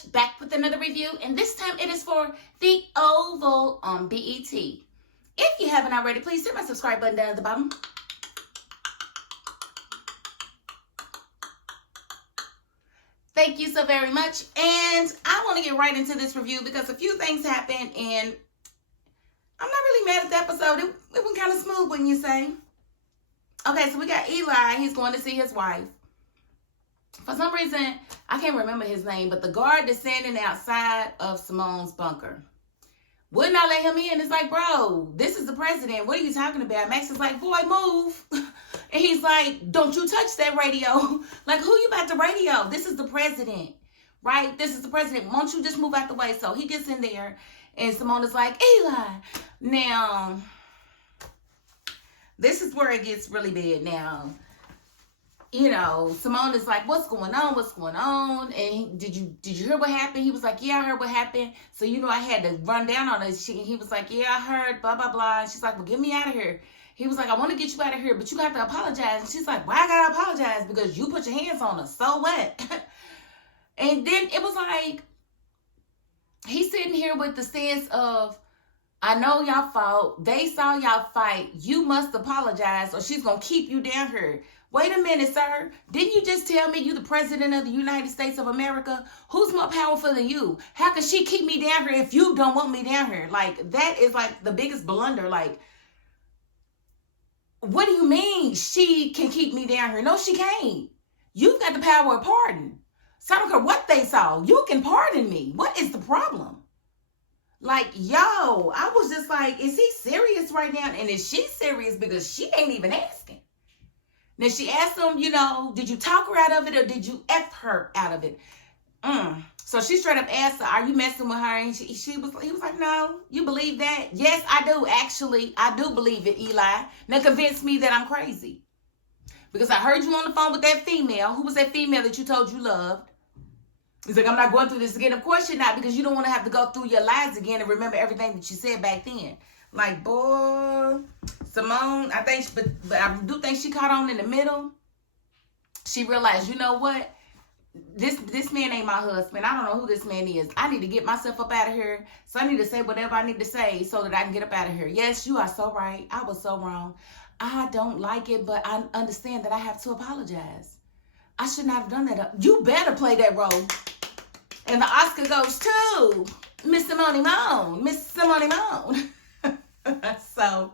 much, back with another review, and this time it is for The Oval on BET. If you haven't already, please hit my subscribe button down at the bottom. Thank you so very much, and I want to get right into this review because a few things happened, and I'm not really mad at the episode. It went kind of smooth, wouldn't you say? Okay, so we got Eli. He's going to see his wife. For some reason, I can't remember his name, but the guard is standing outside of Simone's bunker. Would not let him in. It's like, bro, this is the president. What are you talking about? Max is like, boy, move. And he's like, don't you touch that radio. Like, who you about to radio? This is the president, right? This is the president. Won't you just move out the way? So he gets in there, and Simone is like, Eli. Now, this is where it gets really bad now. You know, Simone is like, what's going on? What's going on? And did you hear what happened? He was like, yeah, I heard what happened. So, you know, I had to run down on it. He was like, yeah, I heard, blah, blah, blah. And she's like, well, get me out of here. He was like, I want to get you out of here, but you got to apologize. And she's like, why I got to apologize? Because you put your hands on us. So what? And then it was like, he's sitting here with the stance of, I know y'all fought. They saw y'all fight. You must apologize or she's going to keep you down here. Wait a minute, sir. Didn't you just tell me you the president of the United States of America? Who's more powerful than you? How can she keep me down here if you don't want me down here? Like, that is like the biggest blunder. Like, what do you mean she can keep me down here? No, she can't. You've got the power of pardon. So I don't care what they saw. You can pardon me. What is the problem? Like, yo, I was just like, is he serious right now? And is she serious because she ain't even asking? Then she asked him, you know, did you talk her out of it or did you F her out of it? So she straight up asked her, are you messing with her? And he was like, no, you believe that? Yes, I do. Actually, I do believe it, Eli. Now convince me that I'm crazy. Because I heard you on the phone with that female. Who was that female that you told you loved? He's like, I'm not going through this again. Of course you're not, because you don't want to have to go through your lies again and remember everything that you said back then. Like, boy, Simone, I think, but I do think she caught on in the middle. She realized, you know what? This man ain't my husband. I don't know who this man is. I need to get myself up out of here. So I need to say whatever I need to say so that I can get up out of here. Yes, you are so right. I was so wrong. I don't like it, but I understand that I have to apologize. I should not have done that. You better play that role. And the Oscar goes to Miss Simone Moan. Miss Simone Moan. So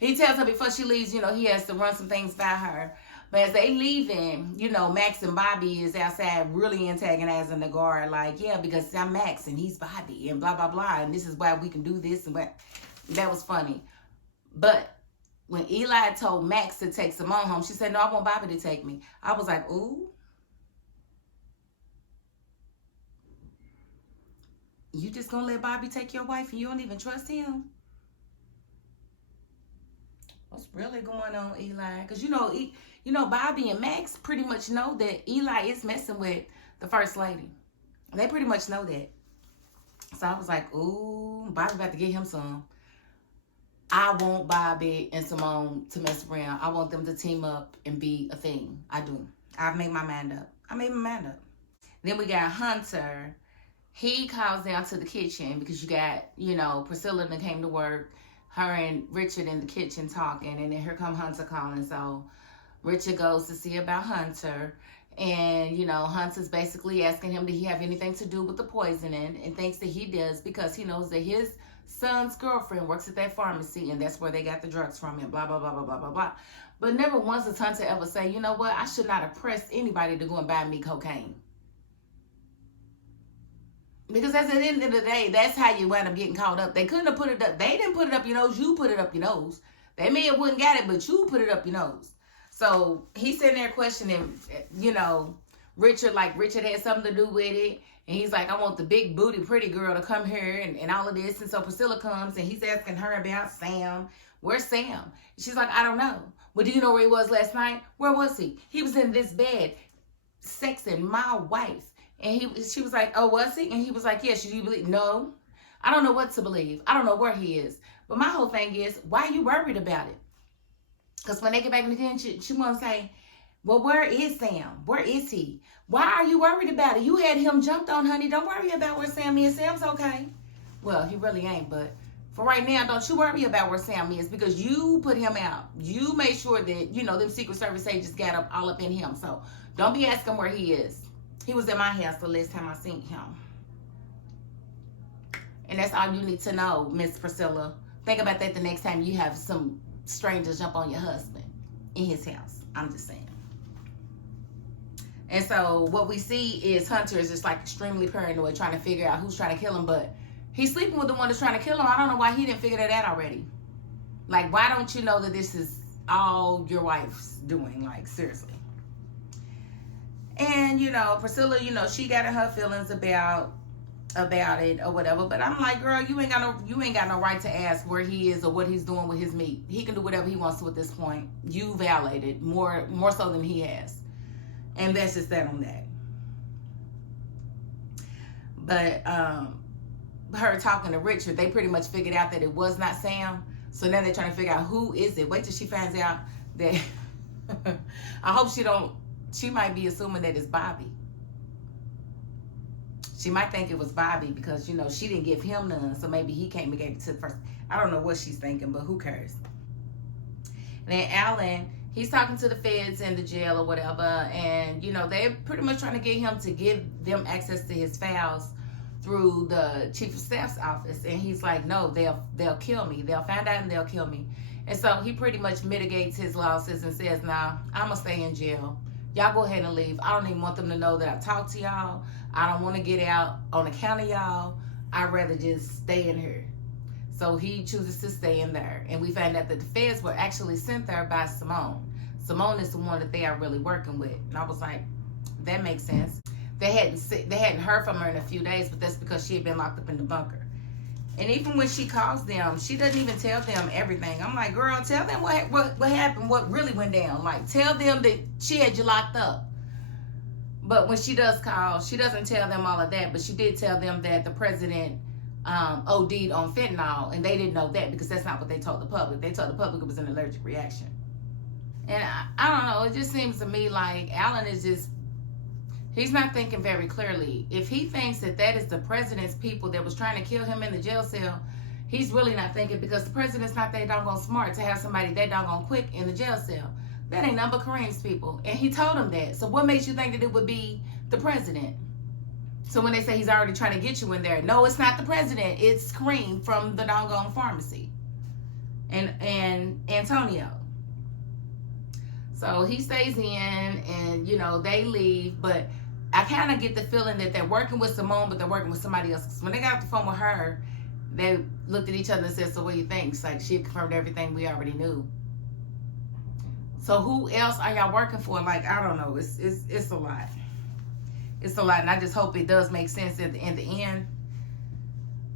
he tells her before she leaves, you know, he has to run some things by her. But as they leaving, you know, Max and Bobby is outside really antagonizing the guard. Like, yeah, because I'm Max and he's Bobby and blah, blah, blah. And this is why we can do this. And what. That was funny. But when Eli told Max to take Simone home, she said, no, I want Bobby to take me. I was like, ooh. You just gonna let Bobby take your wife and you don't even trust him? What's really going on, Eli? Because, you know, Bobby and Max pretty much know that Eli is messing with the first lady. They pretty much know that. So I was like, ooh, Bobby about to get him some. I want Bobby and Simone to mess around. I want them to team up and be a thing. I do. I've made my mind up. Then we got Hunter. He calls down to the kitchen because you got, you know, Priscilla that came to work. Her and Richard in the kitchen talking. And then here come Hunter calling. So Richard goes to see about Hunter. And, you know, Hunter's basically asking him, did he have anything to do with the poisoning? And thinks that he does because he knows that his son's girlfriend works at that pharmacy. And that's where they got the drugs from and blah, blah, blah, blah, blah, blah, blah. But never once does Hunter ever say, you know what? I should not have pressed anybody to go and buy me cocaine. Because at the end of the day, that's how you wind up getting caught up. They couldn't have put it up. They didn't put it up your nose. You put it up your nose. They may have wouldn't got it, but you put it up your nose. So he's sitting there questioning, you know, Richard, like Richard had something to do with it. And he's like, I want the big booty pretty girl to come here and all of this. And so Priscilla comes and he's asking her about Sam. Where's Sam? She's like, I don't know. Well, do you know where he was last night? Where was he? He was in this bed sexing my wife. And she was like, oh, was he? And he was like, yeah, should you believe? No, I don't know what to believe. I don't know where he is. But my whole thing is, why are you worried about it? Because when they get back in the kitchen, she wants to say, Well, where is Sam? Where is he? Why are you worried about it? You had him jumped on, honey. Don't worry about where Sam is. Sam's okay. Well, he really ain't, but for right now, don't you worry about where Sam is because you put him out. You made sure that, you know, them Secret Service agents got up all up in him. So don't be asking where he is. He was at my house the last time I seen him. And that's all you need to know, Miss Priscilla. Think about that the next time you have some strangers jump on your husband in his house. I'm just saying. And so what we see is Hunter is just like extremely paranoid, trying to figure out who's trying to kill him. But he's sleeping with the one that's trying to kill him. I don't know why he didn't figure that out already. Like, why don't you know that this is all your wife's doing? Like, seriously. And, you know, Priscilla, you know, she got in her feelings about it or whatever. But I'm like, girl, you ain't got no right to ask where he is or what he's doing with his meat. He can do whatever he wants to at this point. You violated more so than he has. And that's just that on that. But her talking to Richard, they pretty much figured out that it was not Sam. So now they're trying to figure out who is it. Wait till she finds out that I hope she might be assuming that it's Bobby. She might think it was Bobby because, you know, she didn't give him none. So maybe he came and gave it to the first. I don't know what she's thinking, but who cares? And then Allan, he's talking to the feds in the jail or whatever. And, you know, they're pretty much trying to get him to give them access to his files through the chief of staff's office. And he's like, no, they'll kill me. They'll find out and they'll kill me. And so he pretty much mitigates his losses and says, nah, I'm going to stay in jail. Y'all go ahead and leave. I don't even want them to know that I talked to y'all. I don't want to get out on account of y'all. I'd rather just stay in here. So he chooses to stay in there. And we found out that the feds were actually sent there by Simone. Simone is the one that they are really working with. And I was like, that makes sense. They hadn't heard from her in a few days, but that's because she had been locked up in the bunker. And even when she calls them, she doesn't even tell them everything. I'm like, girl, tell them what happened, what really went down. Like, tell them that she had you locked up. But when she does call, she doesn't tell them all of that. But she did tell them that the president OD'd on fentanyl, and they didn't know that because that's not what they told the public. They told the public it was an allergic reaction. And I don't know. It just seems to me like Allan is just, he's not thinking very clearly. If he thinks that is the president's people that was trying to kill him in the jail cell, he's really not thinking because the president's not that doggone smart to have somebody that doggone quick in the jail cell. That ain't nothing but Kareem's people. And he told him that. So what makes you think that it would be the president? So when they say he's already trying to get you in there, no, it's not the president. It's Kareem from the doggone pharmacy. And Antonio. So he stays in and, you know, they leave. But I kind of get the feeling that they're working with Simone, but they're working with somebody else. Because when they got off the phone with her, they looked at each other and said, so what do you think? It's like she had confirmed everything we already knew. So who else are y'all working for? Like, I don't know. It's a lot. It's a lot. And I just hope it does make sense in the end.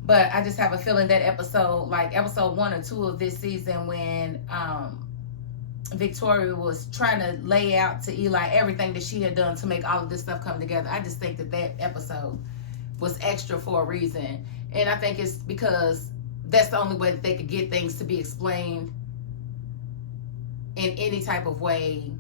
But I just have a feeling that episode 1 or 2 of this season when Victoria was trying to lay out to Eli everything that she had done to make all of this stuff come together. I just think that episode was extra for a reason. And I think it's because that's the only way that they could get things to be explained in any type of way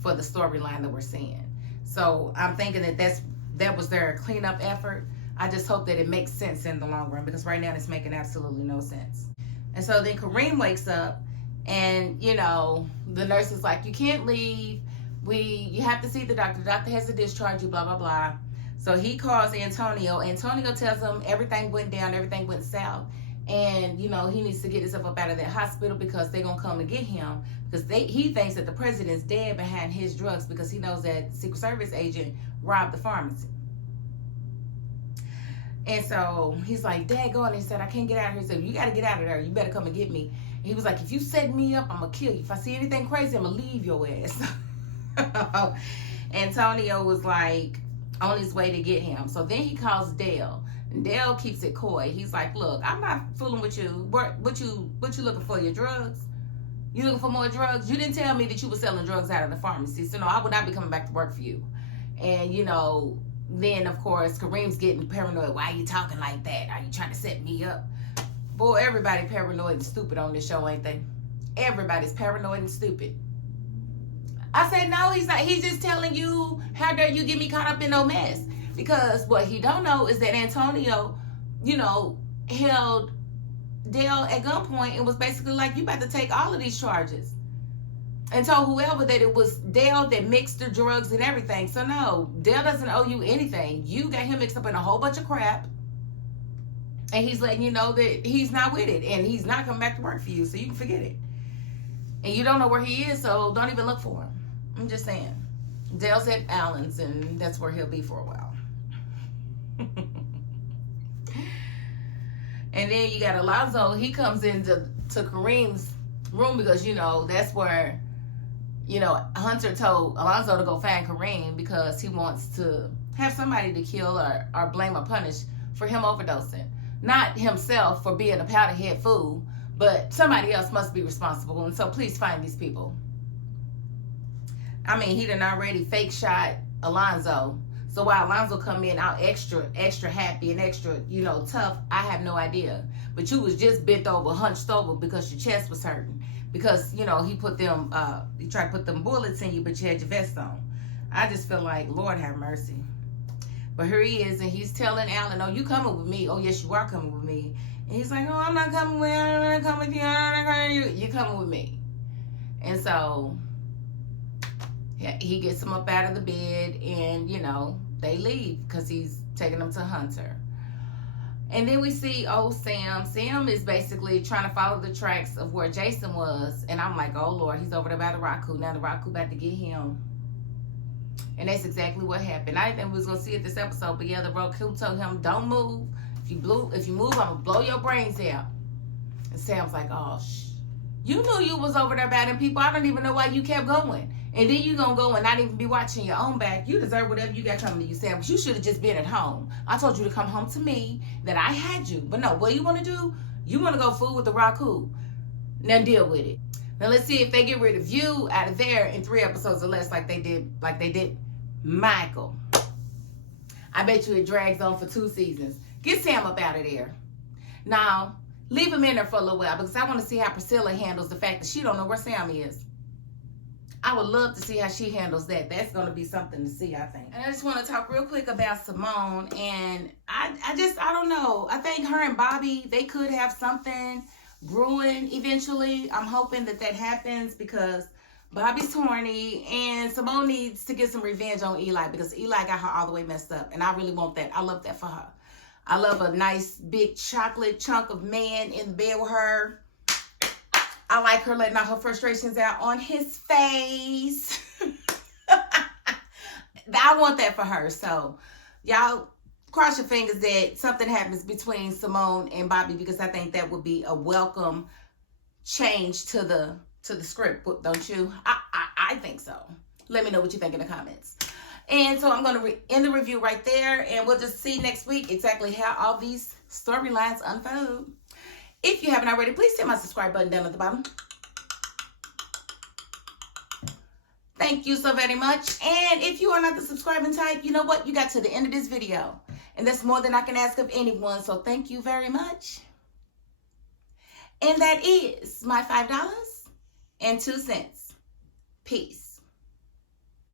for the storyline that we're seeing. So I'm thinking that was their cleanup effort. I just hope that it makes sense in the long run because right now it's making absolutely no sense. And so then Kareem wakes up and, you know, the nurse is like, you can't leave. You have to see the doctor. The doctor has to discharge you, blah, blah, blah. So he calls Antonio. Antonio tells him everything went down, everything went south. And, you know, he needs to get himself up out of that hospital because they're going to come and get him. Because he thinks that the president's dead behind his drugs because he knows that Secret Service agent robbed the pharmacy. And so he's like, Dad, go. And he said, I can't get out of here. He said, you got to get out of there. You better come and get me. And he was like, if you set me up, I'm going to kill you. If I see anything crazy, I'm going to leave your ass. Antonio was like on his way to get him. So then he calls Dale. And Dale keeps it coy. He's like, look, I'm not fooling with you. What you looking for? Your drugs? You looking for more drugs? You didn't tell me that you were selling drugs out of the pharmacy. So no, I would not be coming back to work for you. And, you know, then, of course, Kareem's getting paranoid. Why are you talking like that? Are you trying to set me up? Boy, everybody paranoid and stupid on this show, ain't they? Everybody's paranoid and stupid. I said, no, he's not. He's just telling you, how dare you get me caught up in no mess. Because what he don't know is that Antonio, held Dale at gunpoint and was basically like, you about to take all of these charges. And told whoever that it was Dale that mixed the drugs and everything. So no, Dale doesn't owe you anything. You got him mixed up in a whole bunch of crap. And he's letting you know that he's not with it. And he's not coming back to work for you. So you can forget it. And you don't know where he is, so don't even look for him. I'm just saying. Dale's at Allan's, and that's where he'll be for a while. And then you got Alonzo. He comes into Kareem's room because, that's where, Hunter told Alonzo to go find Kareem because he wants to have somebody to kill or blame or punish for him overdosing. Not himself for being a powderhead fool, but somebody else must be responsible. And so please find these people. I mean, he done already fake shot Alonzo. So while Alonzo come in out extra happy and extra, tough, I have no idea. But you was just bent over, hunched over because your chest was hurting. Because, he tried to put them bullets in you, but you had your vest on. I just feel like, Lord have mercy. But here he is, and he's telling Allan, oh, you coming with me. Oh, yes, you are coming with me. And he's like, oh, I'm not coming with you. I'm not coming with you. I'm not coming with you. You're coming with me. And so he gets them up out of the bed, and, they leave because he's taking them to Hunter. And then we see old Sam. Sam is basically trying to follow the tracks of where Jason was. And I'm like, oh, Lord, he's over there by the Raku. Now the Raku about to get him. And that's exactly what happened. I didn't think we was going to see it this episode. But yeah, the Raku told him, don't move. If you move, I'm going to blow your brains out. And Sam's like, oh, you knew you was over there by them people. I don't even know why you kept going. And then you going to go and not even be watching your own back. You deserve whatever you got coming to you, Sam. But you should have just been at home. I told you to come home to me, that I had you. But no, what you want to do? You want to go fool with the Raku. Now deal with it. Now let's see if they get rid of you out of there in 3 episodes or less like they did Michael. I bet you it drags on for 2 seasons. Get Sam up out of there. Now, leave him in there for a little while because I want to see how Priscilla handles the fact that she don't know where Sam is. I would love to see how she handles that. That's going to be something to see, I think. And I just want to talk real quick about Simone. And I don't know. I think her and Bobby, they could have something brewing eventually. I'm hoping that happens because Bobby's horny and Simone needs to get some revenge on Eli because Eli got her all the way messed up. And I really want that. I love that for her. I love a nice big chocolate chunk of man in bed with her. I like her letting all her frustrations out on his face. I want that for her. So, y'all cross your fingers that something happens between Simone and Bobby because I think that would be a welcome change to the script, don't you? I think so. Let me know what you think in the comments. And so I'm going to end the review right there, and we'll just see next week exactly how all these storylines unfold. If you haven't already, please hit my subscribe button down at the bottom. Thank you so very much. And if you are not the subscribing type, you know what? You got to the end of this video. And that's more than I can ask of anyone. So thank you very much. And that is my $5.02. Peace.